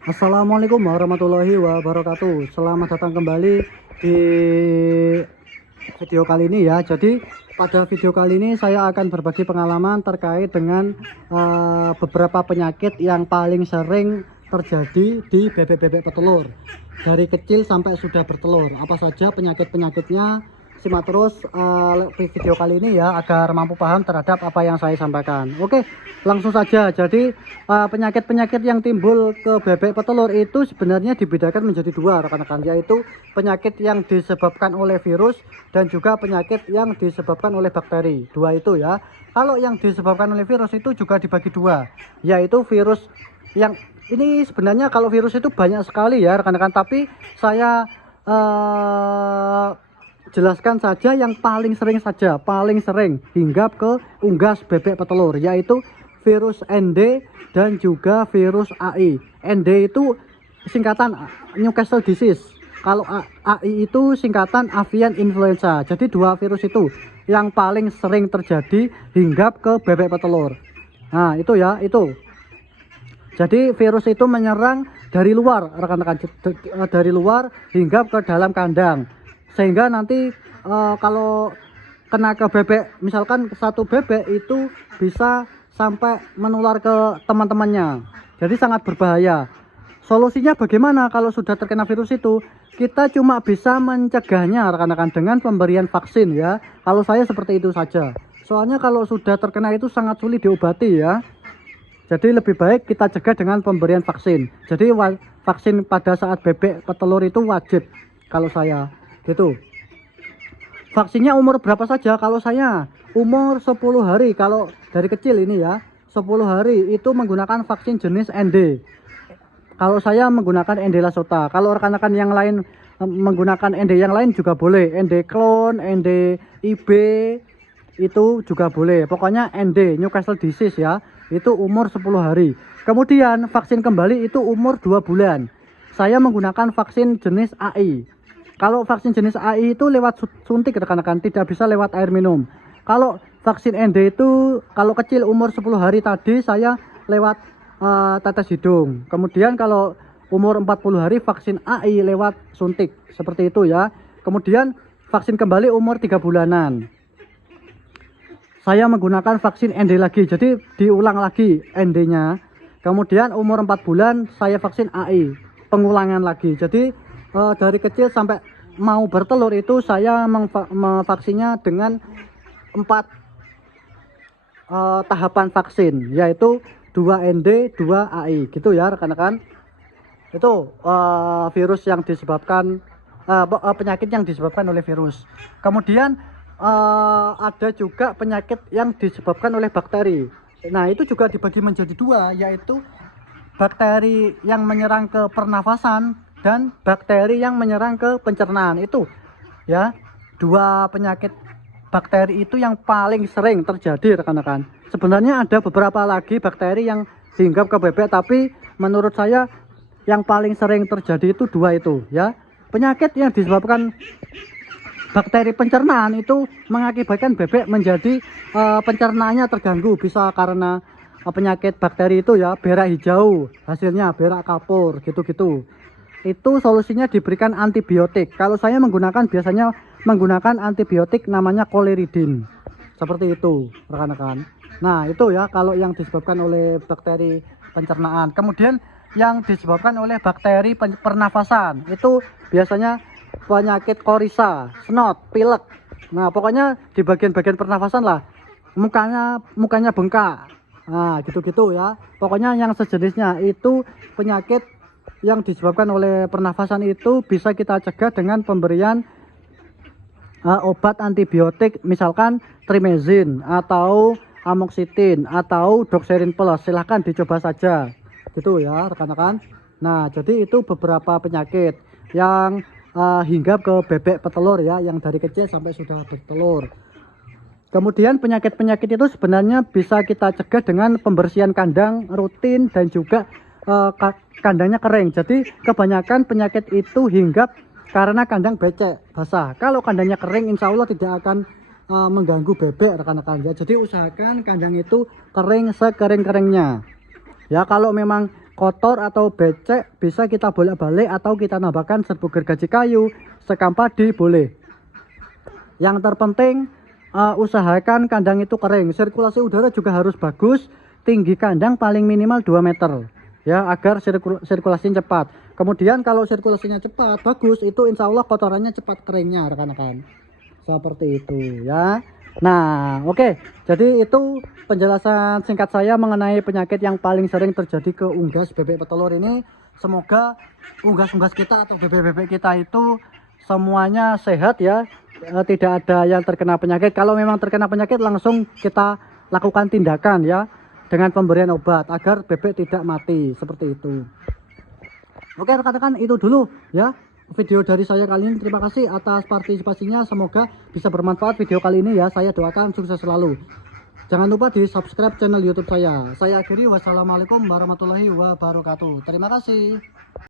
Assalamualaikum warahmatullahi wabarakatuh. Selamat datang kembali di video kali ini ya. Jadi pada video kali ini saya akan berbagi pengalaman terkait dengan beberapa penyakit yang paling sering terjadi di bebek-bebek petelur dari kecil sampai sudah bertelur. Apa saja penyakit-penyakitnya? Simak terus video kali ini ya, agar mampu paham terhadap apa yang saya sampaikan. Oke, langsung saja. Jadi penyakit-penyakit yang timbul ke bebek petelur itu sebenarnya dibedakan menjadi dua rekan-rekan, yaitu penyakit yang disebabkan oleh virus dan juga penyakit yang disebabkan oleh bakteri. Dua itu ya. Kalau yang disebabkan oleh virus itu juga dibagi dua, yaitu virus yang ini sebenarnya kalau virus itu banyak sekali ya rekan-rekan, tapi saya jelaskan saja yang paling sering hinggap ke unggas bebek petelur, yaitu virus ND dan juga virus AI. ND itu singkatan Newcastle disease, kalau AI itu singkatan avian influenza. Jadi dua virus itu yang paling sering terjadi hinggap ke bebek petelur. Nah itu ya, itu jadi virus itu menyerang dari luar rekan-rekan, dari luar hinggap ke dalam kandang, sehingga nanti kalau kena ke bebek, misalkan satu bebek itu bisa sampai menular ke teman-temannya, jadi sangat berbahaya. Solusinya bagaimana kalau sudah terkena virus itu? Kita cuma bisa mencegahnya rekan-rekan dengan pemberian vaksin ya. Kalau saya seperti itu saja, soalnya kalau sudah terkena itu sangat sulit diobati ya. Jadi lebih baik kita cegah dengan pemberian vaksin. Jadi vaksin pada saat bebek petelur itu wajib kalau saya gitu. Vaksinnya umur berapa saja? Kalau saya umur 10 hari. Kalau dari kecil ini ya, 10 hari itu menggunakan vaksin jenis ND. Kalau saya menggunakan ND Lasota. Kalau rekan-rekan yang lain menggunakan ND yang lain juga boleh. ND clone, ND IB itu juga boleh. Pokoknya ND Newcastle disease ya, itu umur 10 hari. Kemudian vaksin kembali itu umur 2 bulan. Saya menggunakan vaksin jenis AI. Kalau vaksin jenis AI itu lewat suntik rekan-rekan, tidak bisa lewat air minum. Kalau vaksin ND itu kalau kecil umur 10 hari tadi saya lewat tetes hidung. Kemudian kalau umur 40 hari vaksin AI lewat suntik, seperti itu ya. Kemudian vaksin kembali umur 3 bulanan. Saya menggunakan vaksin ND lagi, jadi diulang lagi ND-nya. Kemudian umur 4 bulan saya vaksin AI, pengulangan lagi. Jadi dari kecil sampai mau bertelur itu saya memvaksinnya dengan 4 tahapan vaksin, yaitu 2 ND, 2 AI, gitu ya rekan-rekan. Itu virus yang disebabkan penyakit yang disebabkan oleh virus. Kemudian ada juga penyakit yang disebabkan oleh bakteri. Nah itu juga dibagi menjadi dua, yaitu bakteri yang menyerang ke pernafasan dan bakteri yang menyerang ke pencernaan. Itu ya, dua penyakit bakteri itu yang paling sering terjadi rekan-rekan. Sebenarnya ada beberapa lagi bakteri yang hinggap ke bebek, tapi menurut saya yang paling sering terjadi itu dua itu ya. Penyakit yang disebabkan bakteri pencernaan itu mengakibatkan bebek menjadi pencernaannya terganggu, bisa karena penyakit bakteri itu ya, berak hijau, hasilnya berak kapur gitu-gitu. Itu solusinya diberikan antibiotik. Kalau saya biasanya menggunakan antibiotik namanya koleridin, seperti itu rekan-rekan. Nah itu ya kalau yang disebabkan oleh bakteri pencernaan. Kemudian yang disebabkan oleh bakteri pernafasan itu biasanya penyakit korisa, snot, pilek. Nah pokoknya di bagian-bagian pernafasan lah, mukanya bengkak, nah gitu-gitu ya. Pokoknya yang sejenisnya itu penyakit yang disebabkan oleh pernafasan itu bisa kita cegah dengan pemberian obat antibiotik, misalkan trimezin atau amoksitin atau doxerin plus. Silahkan dicoba saja gitu ya rekan-rekan. Nah jadi itu beberapa penyakit yang hinggap ke bebek petelur ya, yang dari kecil sampai sudah bertelur. Kemudian penyakit-penyakit itu sebenarnya bisa kita cegah dengan pembersihan kandang rutin dan juga kandangnya kering. Jadi kebanyakan penyakit itu hinggap karena kandang becek basah. Kalau kandangnya kering insya Allah tidak akan mengganggu bebek rekan-rekan ya. Jadi usahakan kandang itu kering sekering-keringnya ya. Kalau memang kotor atau becek bisa kita bolak-balik atau kita nambahkan serbuk gergaji kayu, sekam padi boleh. Yang terpenting usahakan kandang itu kering. Sirkulasi udara juga harus bagus. Tinggi kandang paling minimal 2 meter ya, agar sirkulasinya cepat. Kemudian kalau sirkulasinya cepat bagus, itu insya Allah kotorannya cepat keringnya rekan-rekan, seperti itu ya. Nah oke, jadi itu penjelasan singkat saya mengenai penyakit yang paling sering terjadi ke unggas bebek petelur ini. Semoga unggas-unggas kita atau bebek-bebek kita itu semuanya sehat ya, tidak ada yang terkena penyakit. Kalau memang terkena penyakit langsung kita lakukan tindakan ya, dengan pemberian obat agar bebek tidak mati, seperti itu. Oke rekan-rekan, itu dulu ya video dari saya kali ini. Terima kasih atas partisipasinya, semoga bisa bermanfaat video kali ini ya. Saya doakan sukses selalu. Jangan lupa di subscribe channel YouTube saya. Saya akhiri, wassalamualaikum warahmatullahi wabarakatuh. Terima kasih.